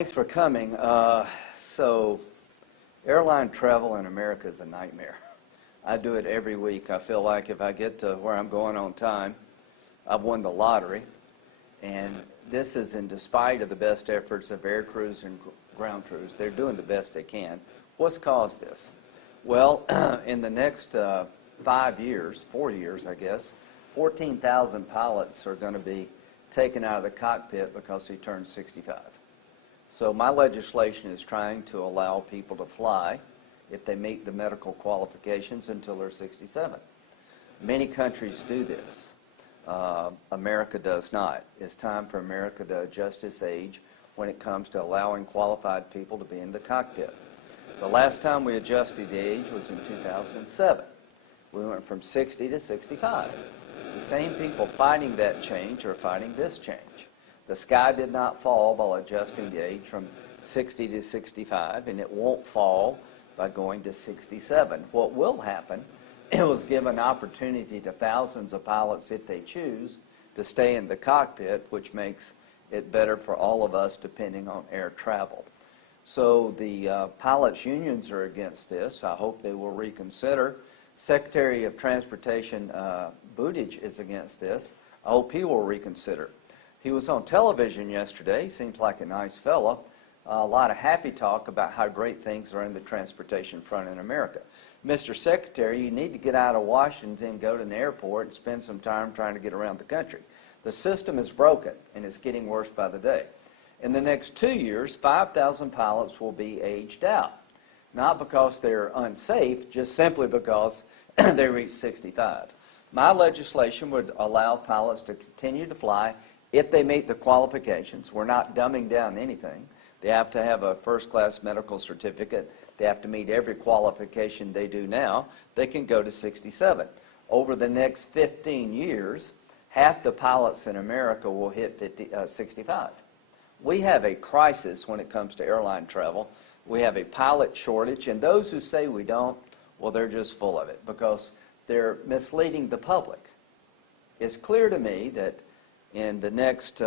Thanks for coming. So airline travel in America is a nightmare. I do it every week. I feel like if I get to where I'm going on time, I've won the lottery. And this is in despite of the best efforts of air crews and ground crews. They're doing the best they can. What's caused this? Well, in the next 4 years, I guess, 14,000 pilots are going to be taken out of the cockpit because he turned 65. So my legislation is trying to allow people to fly if they meet the medical qualifications until they're 67. Many countries do this. America does not. It's time for America to adjust its age when it comes to allowing qualified people to be in the cockpit. The last time we adjusted the age was in 2007. We went from 60 to 65. The same people fighting that change are fighting this change. The sky did not fall by adjusting the age from 60 to 65, and it won't fall by going to 67. What will happen, it was give an opportunity to thousands of pilots, if they choose, to stay in the cockpit, which makes it better for all of us depending on air travel. So the pilots' unions are against this. I hope they will reconsider. Secretary of Transportation Buttigieg is against this. I hope he will reconsider. He was on television yesterday. He seems like a nice fellow. A lot of happy talk about how great things are in the transportation front in America. Mr. Secretary, you need to get out of Washington, go to an airport, and spend some time trying to get around the country. The system is broken, and it's getting worse by the day. In the next 2 years, 5,000 pilots will be aged out. Not because they're unsafe, just simply because they reach 65. My legislation would allow pilots to continue to fly if they meet the qualifications. We're not dumbing down anything. They have to have a first-class medical certificate. They have to meet every qualification they do now. They can go to 67. Over the next 15 years, half the pilots in America will hit 65. We have a crisis when it comes to airline travel. We have a pilot shortage, and those who say we don't, well, they're just full of it because they're misleading the public. It's clear to me that in the next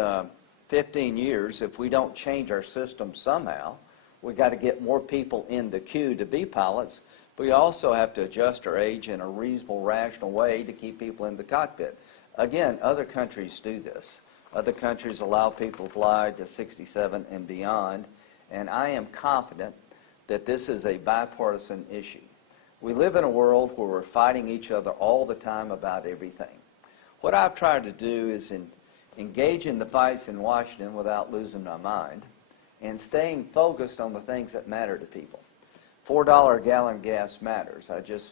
15 years, if we don't change our system somehow, we've got to get more people in the queue to be pilots. We also have to adjust our age in a reasonable, rational way to keep people in the cockpit. Again, other countries do this. Other countries allow people to fly to 67 and beyond, and I am confident that this is a bipartisan issue. We live in a world where we're fighting each other all the time about everything. What I've tried to do is engage in the fights in Washington without losing my mind and staying focused on the things that matter to people. $4 a gallon gas matters. I just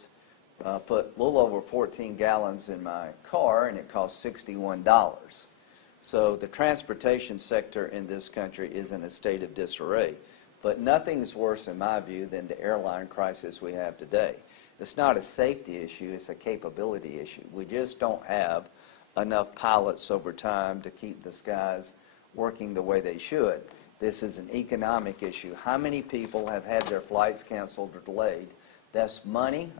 put a little over 14 gallons in my car, and it costs $61. So the transportation sector in this country is in a state of disarray. But nothing's worse, in my view, than the airline crisis we have today. It's not a safety issue, it's a capability issue. We just don't have enough pilots over time to keep the skies working the way they should. This is an economic issue. How many people have had their flights canceled or delayed? That's money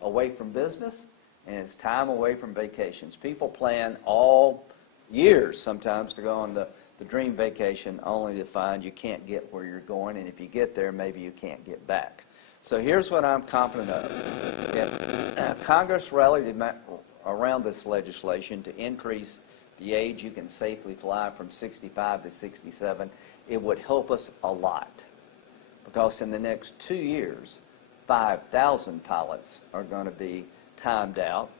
away from business, and it's time away from vacations. People plan all years sometimes to go on the dream vacation only to find you can't get where you're going, and if you get there, maybe you can't get back. So here's what I'm confident of. If Congress rallied around this legislation to increase the age you can safely fly from 65 to 67, it would help us a lot. Because in the next 2 years, 5,000 pilots are going to be timed out.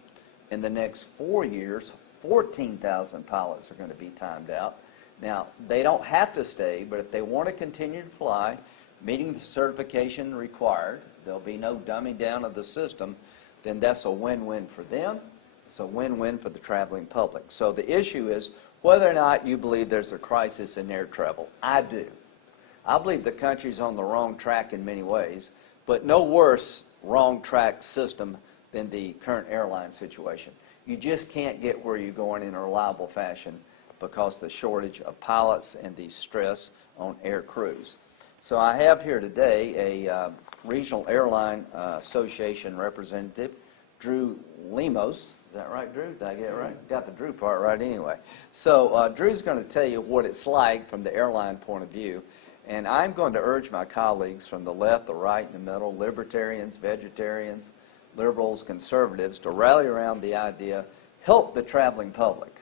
In the next 4 years, 14,000 pilots are going to be timed out. Now, they don't have to stay, but if they want to continue to fly, meeting the certification required, there'll be no dumbing down of the system, then that's a win-win for them. It's a win-win for the traveling public. So the issue is whether or not you believe there's a crisis in air travel. I do. I believe the country's on the wrong track in many ways, but no worse wrong track system than the current airline situation. You just can't get where you're going in a reliable fashion because of the shortage of pilots and the stress on air crews. So I have here today a Regional Airline Association representative, Drew Lemos. Is that right, Drew? Did I get it right? Got the Drew part right anyway. So Drew's going to tell you what it's like from the airline point of view. And I'm going to urge my colleagues from the left, the right, and the middle, libertarians, vegetarians, liberals, conservatives, to rally around the idea, help the traveling public.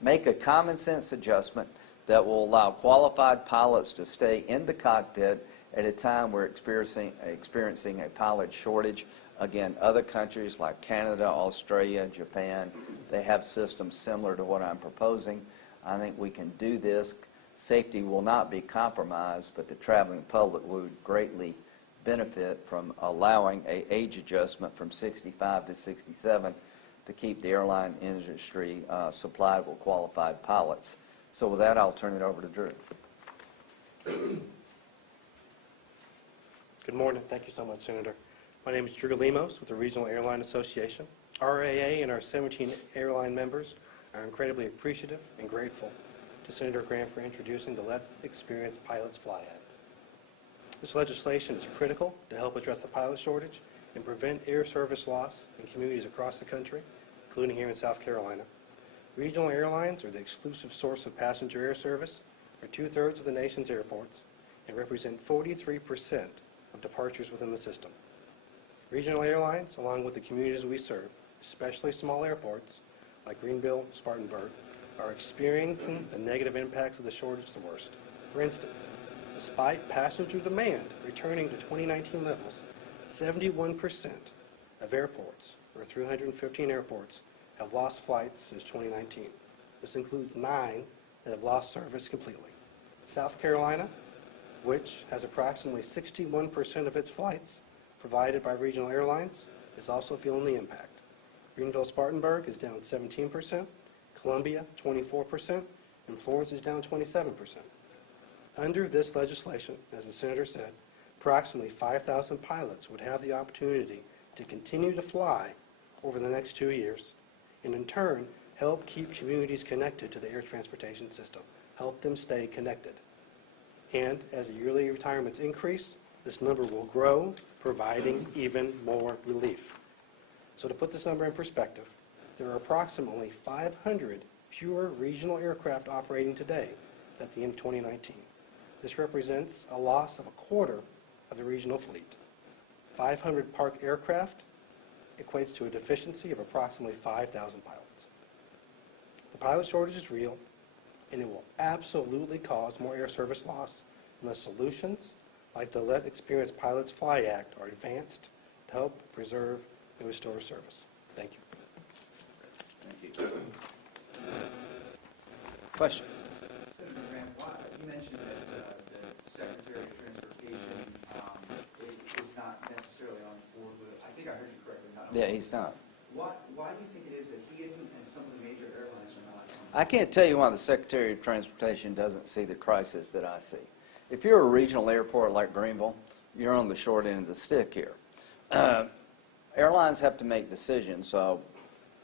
Make a common sense adjustment that will allow qualified pilots to stay in the cockpit at a time we're experiencing a pilot shortage. Again, other countries like Canada, Australia, Japan, they have systems similar to what I'm proposing. I think we can do this. Safety will not be compromised, but the traveling public would greatly benefit from allowing an age adjustment from 65 to 67 to keep the airline industry supplied with qualified pilots. So with that, I'll turn it over to Drew. Good morning. Thank you so much, Senator. My name is Drew Lemos with the Regional Airline Association. RAA and our 17 airline members are incredibly appreciative and grateful to Senator Grant for introducing the Let Experienced Pilots Fly Act. This legislation is critical to help address the pilot shortage and prevent air service loss in communities across the country, including here in South Carolina. Regional airlines are the exclusive source of passenger air service for 2/3 of the nation's airports and represent 43% of departures within the system. Regional airlines, along with the communities we serve, especially small airports like Greenville, Spartanburg, are experiencing the negative impacts of the shortage the worst. For instance, despite passenger demand returning to 2019 levels, 71% of airports, or 315 airports, have lost flights since 2019. This includes 9 that have lost service completely. South Carolina, which has approximately 61% of its flights provided by regional airlines, is also feeling the impact. Greenville-Spartanburg is down 17%, Columbia 24%, and Florence is down 27%. Under this legislation, as the Senator said, approximately 5,000 pilots would have the opportunity to continue to fly over the next 2 years, and in turn, help keep communities connected to the air transportation system, help them stay connected. And as the yearly retirements increase, this number will grow, providing even more relief. So to put this number in perspective, there are approximately 500 fewer regional aircraft operating today at the end of 2019. This represents a loss of 1/4 of the regional fleet. 500 parked aircraft equates to a deficiency of approximately 5,000 pilots. The pilot shortage is real, and it will absolutely cause more air service loss unless solutions like the Let Experienced Pilots Fly Act are advanced to help preserve and restore service. Thank you. Thank you. Questions? Senator Grant, you mentioned that the Secretary of Transportation is not necessarily on board with it. I think I heard you correctly. Yeah, he's not. Why do you think it is that he isn't and some of the major airlines are not? I can't tell you why the Secretary of Transportation doesn't see the crisis that I see. If you're a regional airport like Greenville, you're on the short end of the stick here. Airlines have to make decisions. So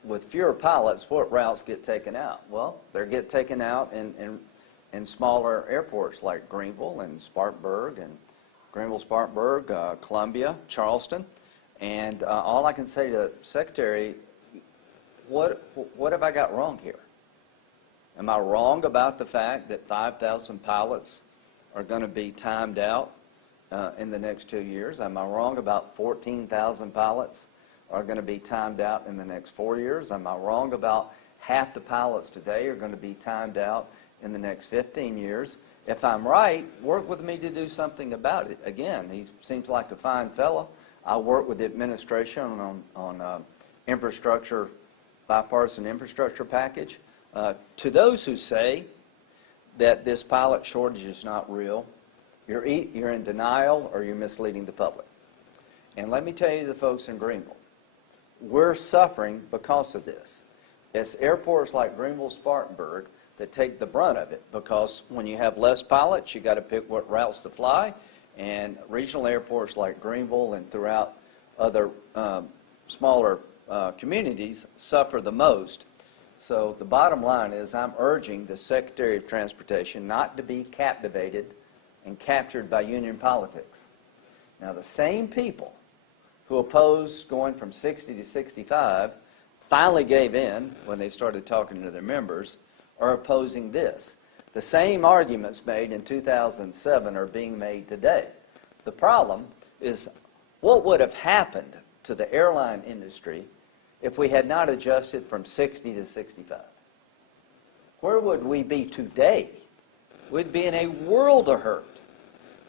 with fewer pilots, what routes get taken out? Well, they get taken out in smaller airports like Greenville and Spartanburg and Greenville, Spartanburg, Columbia, Charleston. And all I can say to the Secretary, what have I got wrong here? Am I wrong about the fact that 5,000 pilots are going to be timed out in the next 2 years? Am I wrong about 14,000 pilots are going to be timed out in the next 4 years? Am I wrong about half the pilots today are going to be timed out in the next 15 years? If I'm right, work with me to do something about it. Again, he seems like a fine fellow. I work with the administration on infrastructure, bipartisan infrastructure package. To those who say that this pilot shortage is not real, you're in denial or you're misleading the public. And let me tell you, the folks in Greenville, we're suffering because of this. It's airports like Greenville, Spartanburg that take the brunt of it, because when you have less pilots, you got to pick what routes to fly, and regional airports like Greenville and throughout other smaller communities suffer the most. So the bottom line is, I'm urging the Secretary of Transportation not to be captivated and captured by union politics. Now, the same people who opposed going from 60 to 65 finally gave in when they started talking to their members are opposing this. The same arguments made in 2007 are being made today. The problem is what would have happened to the airline industry if we had not adjusted from 60 to 65? Where would we be today? We'd be in a world of hurt.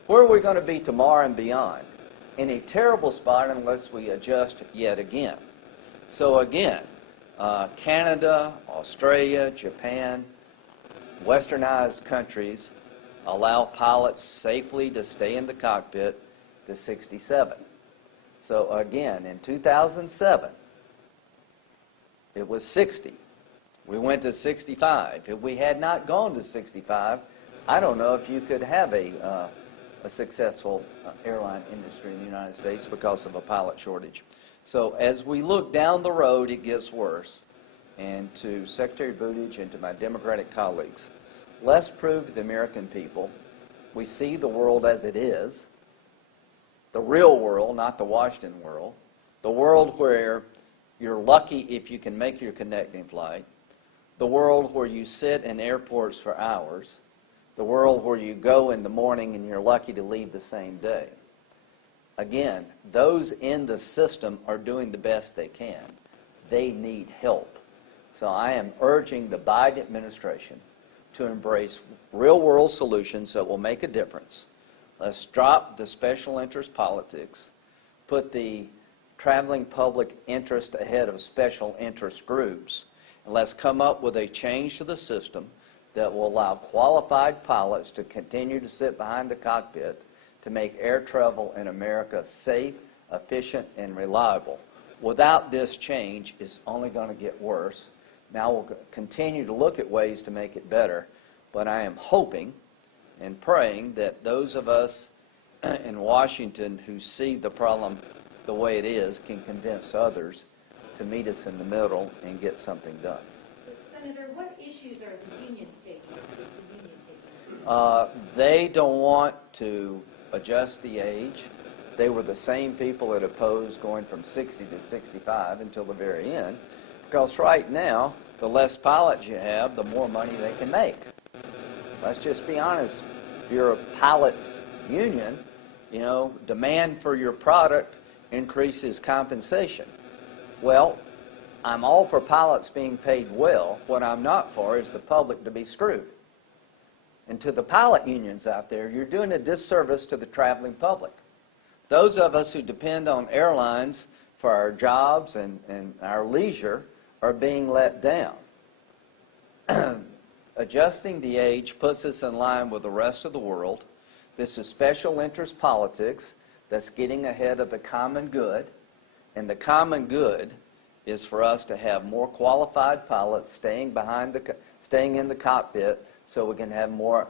Where are we going to be tomorrow and beyond? In a terrible spot unless we adjust yet again. So again, Canada, Australia, Japan, westernized countries allow pilots safely to stay in the cockpit to 67. So again, in 2007, it was 60. We went to 65. If we had not gone to 65, I don't know if you could have a successful airline industry in the United States because of a pilot shortage. So as we look down the road, it gets worse. And to Secretary Buttigieg and to my Democratic colleagues, let's prove to the American people we see the world as it is, the real world, not the Washington world, the world where you're lucky if you can make your connecting flight, the world where you sit in airports for hours, the world where you go in the morning and you're lucky to leave the same day. Again, those in the system are doing the best they can. They need help. So I am urging the Biden administration to embrace real-world solutions that will make a difference. Let's drop the special interest politics, put the traveling public interest ahead of special interest groups, and let's come up with a change to the system that will allow qualified pilots to continue to sit behind the cockpit to make air travel in America safe, efficient, and reliable. Without this change, it's only going to get worse. Now we'll continue to look at ways to make it better, but I am hoping and praying that those of us in Washington who see the problem the way it is can convince others to meet us in the middle and get something done. So, Senator, what issues are the unions taking? Is the union taking? They don't want to adjust the age. They were the same people that opposed going from 60 to 65 until the very end, because right now, the less pilots you have, the more money they can make. Let's just be honest. If you're a pilots union, you know, demand for your product increases compensation. Well, I'm all for pilots being paid well. What I'm not for is the public to be screwed. And to the pilot unions out there, you're doing a disservice to the traveling public. Those of us who depend on airlines for our jobs and our leisure are being let down. Adjusting the age puts us in line with the rest of the world. This is special interest politics that's getting ahead of the common good. And the common good is for us to have more qualified pilots staying in the cockpit so we can have more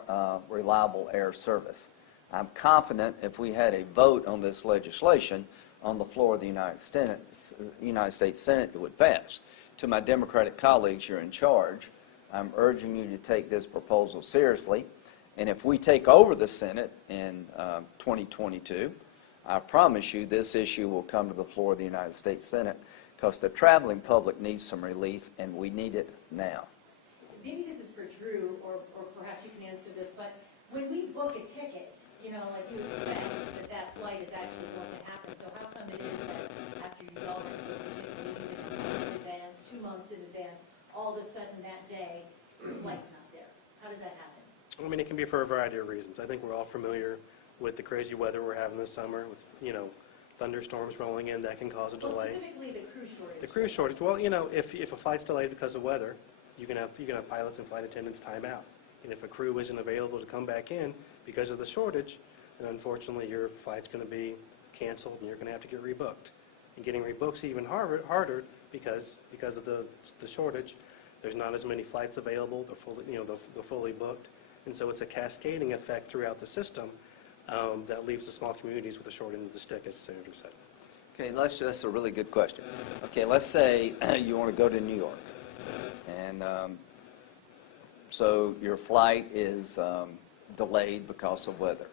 reliable air service. I'm confident if we had a vote on this legislation on the floor of the United States Senate, it would pass. To my Democratic colleagues, you're in charge. I'm urging you to take this proposal seriously. And if we take over the Senate in 2022, I promise you this issue will come to the floor of the United States Senate, because the traveling public needs some relief, and we need it now. Maybe this is for Drew, or perhaps you can answer this, but when we book a ticket, you know, like you expect that that flight is actually going to happen, so how come it is that after you've already booked a ticket, maybe a month in advance, 2 months in advance, all of a sudden that day, the flight's not there? How does that happen? I mean, it can be for a variety of reasons. I think we're all familiar with the crazy weather we're having this summer, with, you know, thunderstorms rolling in that can cause a delay. Well, specifically the crew shortage. The crew shortage. Well, you know, if a flight's delayed because of weather, you can have pilots and flight attendants time out. And if a crew isn't available to come back in because of the shortage, then unfortunately your flight's going to be canceled and you're going to have to get rebooked. And getting rebooked is even harder because of the shortage. There's not as many flights available. They're fully booked, and so it's a cascading effect throughout the system that leaves the small communities with a short end of the stick, as the senator said. Okay, that's a really good question. Okay, let's say you want to go to New York, and so your flight is delayed because of weather.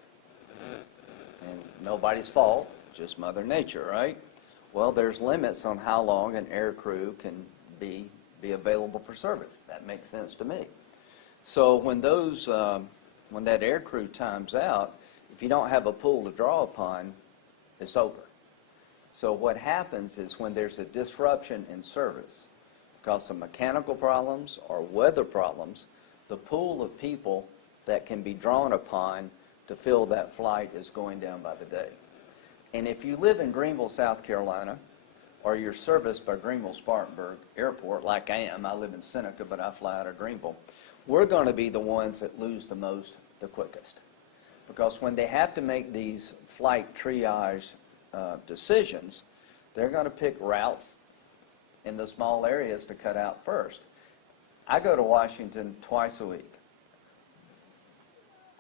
And nobody's fault, just Mother Nature, right? Well, there's limits on how long an air crew can be available for service. That makes sense to me. So when when that air crew times out, if you don't have a pool to draw upon, it's over. So what happens is when there's a disruption in service because of mechanical problems or weather problems, the pool of people that can be drawn upon to fill that flight is going down by the day. And if you live in Greenville, South Carolina, or you're serviced by Greenville-Spartanburg Airport, like I am, I live in Seneca, but I fly out of Greenville, we're going to be the ones that lose the most the quickest. Because when they have to make these flight triage decisions, they're going to pick routes in the small areas to cut out first. I go to Washington twice a week.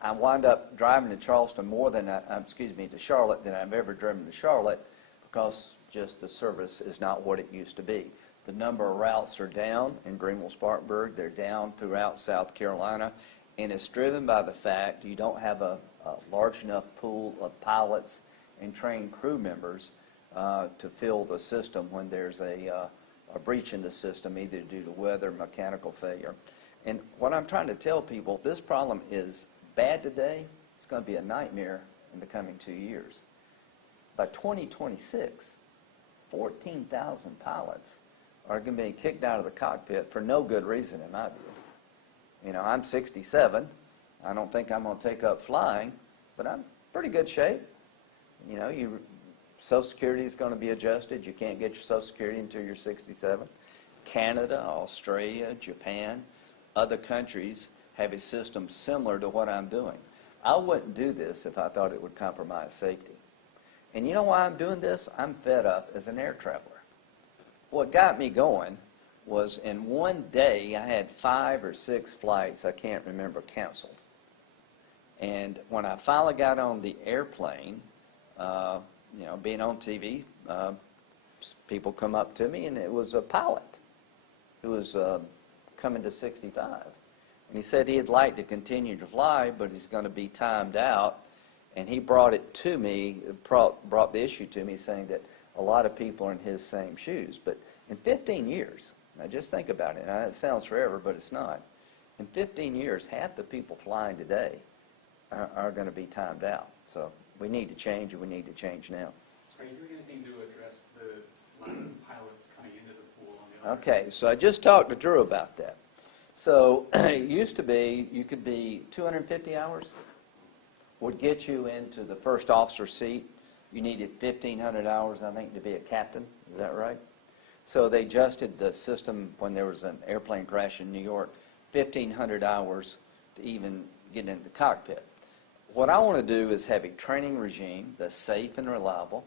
I wind up driving to Charleston more than to Charlotte than I've ever driven to Charlotte because just the service is not what it used to be. The number of routes are down in Greenville-Spartanburg. They're down throughout South Carolina, and it's driven by the fact you don't have a large enough pool of pilots and trained crew members to fill the system when there's a breach in the system, either due to weather or mechanical failure. And what I'm trying to tell people, this problem is bad today. It's going to be a nightmare in the coming 2 years. By 2026, 14,000 pilots are going to be kicked out of the cockpit for no good reason, in my view. You know, I'm 67. I don't think I'm going to take up flying, but I'm in pretty good shape. You know, Social Security is going to be adjusted. You can't get your Social Security until you're 67. Canada, Australia, Japan, other countries have a system similar to what I'm doing. I wouldn't do this if I thought it would compromise safety. And you know why I'm doing this? I'm fed up as an air traveler. What got me going was in one day I had 5 or 6 flights, I can't remember, canceled. And when I finally got on the airplane, you know, being on TV, people come up to me, and it was a pilot who was coming to 65. And he said he'd like to continue to fly, but he's going to be timed out. And he brought it to me, brought the issue to me, saying that a lot of people are in his same shoes. But in 15 years, now just think about it. Now, it sounds forever, but it's not. In 15 years, half the people flying today are going to be timed out. So we need to change, and we need to change now. Are you doing anything to address the lack of pilots coming into the pool on the other Okay, so I just talked to Drew about that. So it used to be you could be 250 hours would get you into the first officer seat. You needed 1,500 hours, I think, to be a captain. Is that right? So they adjusted the system when there was an airplane crash in New York, 1,500 hours to even get into the cockpit. What I want to do is have a training regime that's safe and reliable.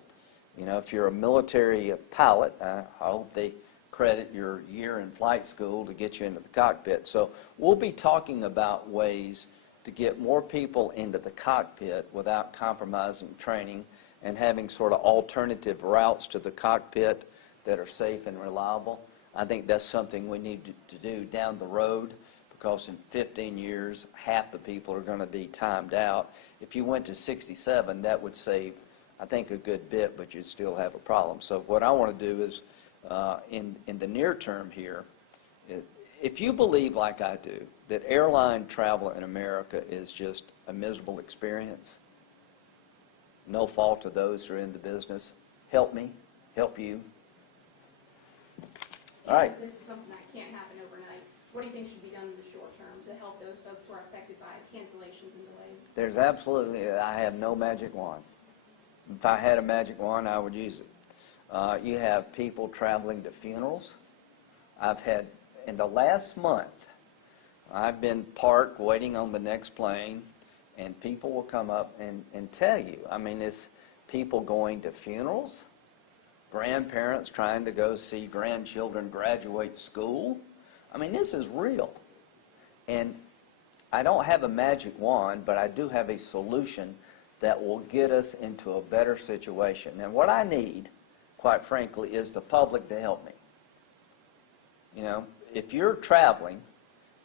You know, if you're a military pilot, I hope they credit your year in flight school to get you into the cockpit. So we'll be talking about ways to get more people into the cockpit without compromising training and having sort of alternative routes to the cockpit that are safe and reliable. I think that's something we need to do down the road, because in 15 years, half the people are going to be timed out. If you went to 67, that would save, I think, a good bit, but you'd still have a problem. So what I want to do is, in the near term here, if you believe, like I do, that airline travel in America is just a miserable experience, no fault of those who are in the business, help me, help you. All right. This is something that can't happen overnight. What do you think should be done in the short term to help those folks who are affected by cancellations and delays? There's absolutely, I have no magic wand. If I had a magic wand, I would use it. You have people traveling to funerals. I've had, in the last month, I've been parked waiting on the next plane, and people will come up and tell you. I mean, it's people going to funerals, grandparents trying to go see grandchildren graduate school. I mean, this is real. And I don't have a magic wand, but I do have a solution that will get us into a better situation. And what I need, quite frankly, is the public to help me. You know, if you're traveling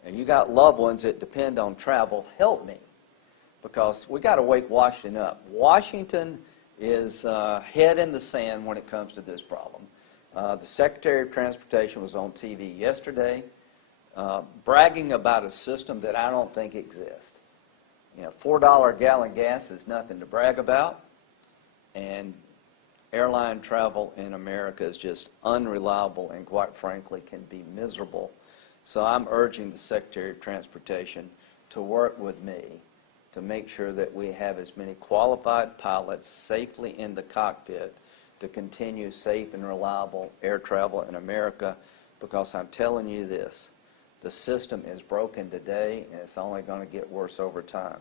and you got loved ones that depend on travel, help me. Because we got to wake Washington up. Washington is head in the sand when it comes to this problem. The Secretary of Transportation was on TV yesterday, bragging about a system that I don't think exists. You know, $4 a gallon gas is nothing to brag about, and airline travel in America is just unreliable and, quite frankly, can be miserable. So I'm urging the Secretary of Transportation to work with me to make sure that we have as many qualified pilots safely in the cockpit to continue safe and reliable air travel in America, because I'm telling you this, the system is broken today and it's only going to get worse over time.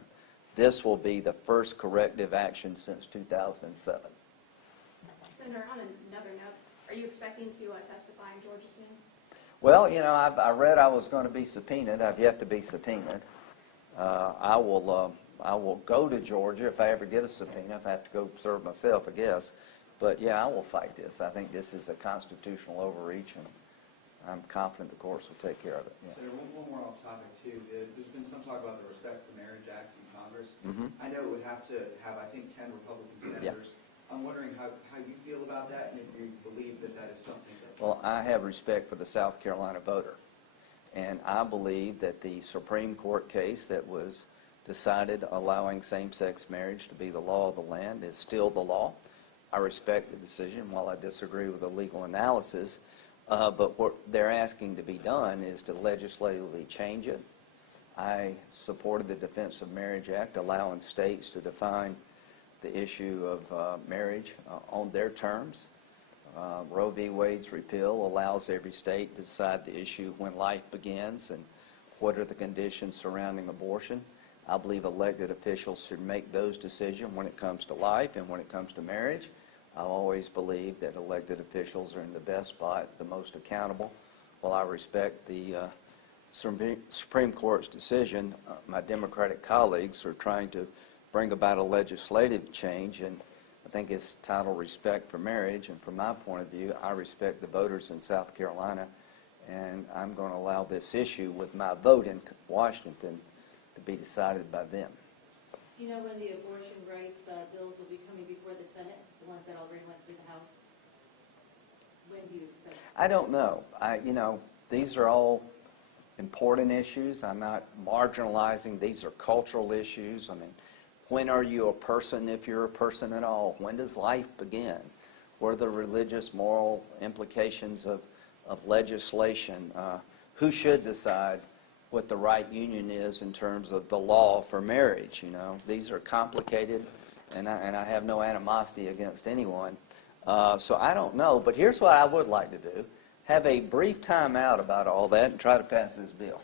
This will be the first corrective action since 2007. Senator, on another note, are you expecting to testify in Georgia soon? Well, you know, I read I was going to be subpoenaed. I've yet to be subpoenaed. I will go to Georgia if I ever get a subpoena. If I have to go serve myself, I guess. But yeah, I will fight this. I think this is a constitutional overreach, and I'm confident the courts will take care of it. Yeah. Senator, one more off topic too. There's been some talk about the Respect for Marriage Act in Congress. Mhm. I know it would have to have, I think, 10 Republican senators. I'm wondering how you feel about that, and if you believe that that is something that... Well, I have respect for the South Carolina voter, and I believe that the Supreme Court case that was decided allowing same-sex marriage to be the law of the land is still the law. I respect the decision while I disagree with the legal analysis, but what they're asking to be done is to legislatively change it. I supported the Defense of Marriage Act, allowing states to define the issue of marriage on their terms. Roe v. Wade's repeal allows every state to decide the issue when life begins and what are the conditions surrounding abortion. I believe elected officials should make those decisions when it comes to life and when it comes to marriage. I always believe that elected officials are in the best spot, the most accountable. While I respect the Supreme Court's decision, my Democratic colleagues are trying to bring about a legislative change, and I think it's titled Respect for Marriage, and from my point of view, I respect the voters in South Carolina, and I'm going to allow this issue with my vote in Washington to be decided by them. Do you know when the abortion rights bills will be coming before the Senate, the ones that already went through the House? When do you expect? I don't know. You know, these are all important issues. I'm not marginalizing. These are cultural issues. I mean, when are you a person if you're a person at all? When does life begin? What are the religious, moral implications of legislation? Who should decide what the right union is in terms of the law for marriage? You know, these are complicated, and I have no animosity against anyone. So I don't know, but here's what I would like to do. Have a brief time out about all that and try to pass this bill.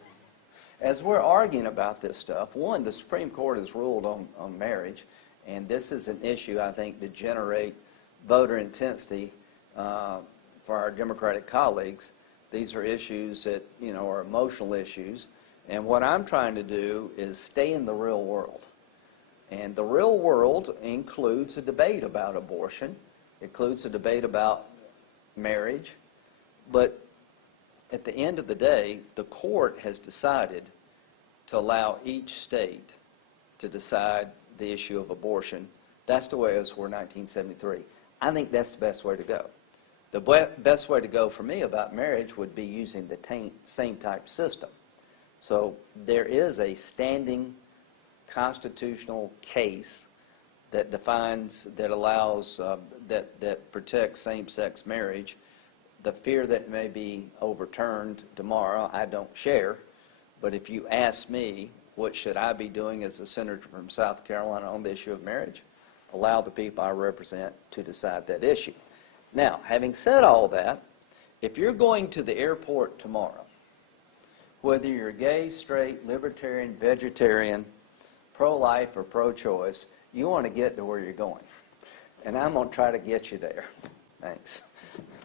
As we're arguing about this stuff, one, the Supreme Court has ruled on marriage, and this is an issue, I think, to generate voter intensity for our Democratic colleagues. These are issues that, you know, are emotional issues, and what I'm trying to do is stay in the real world. And the real world includes a debate about abortion, includes a debate about marriage, but at the end of the day, the court has decided to allow each state to decide the issue of abortion. That's the way it was for 1973. I think that's the best way to go. The best way to go for me about marriage would be using the same type system. So there is a standing constitutional case that defines, that allows, that protects same-sex marriage. The fear that it may be overturned tomorrow, I don't share. But if you ask me, what should I be doing as a senator from South Carolina on the issue of marriage? Allow the people I represent to decide that issue. Now, having said all that, if you're going to the airport tomorrow, whether you're gay, straight, libertarian, vegetarian, pro-life, or pro-choice, you want to get to where you're going. And I'm going to try to get you there. Thanks.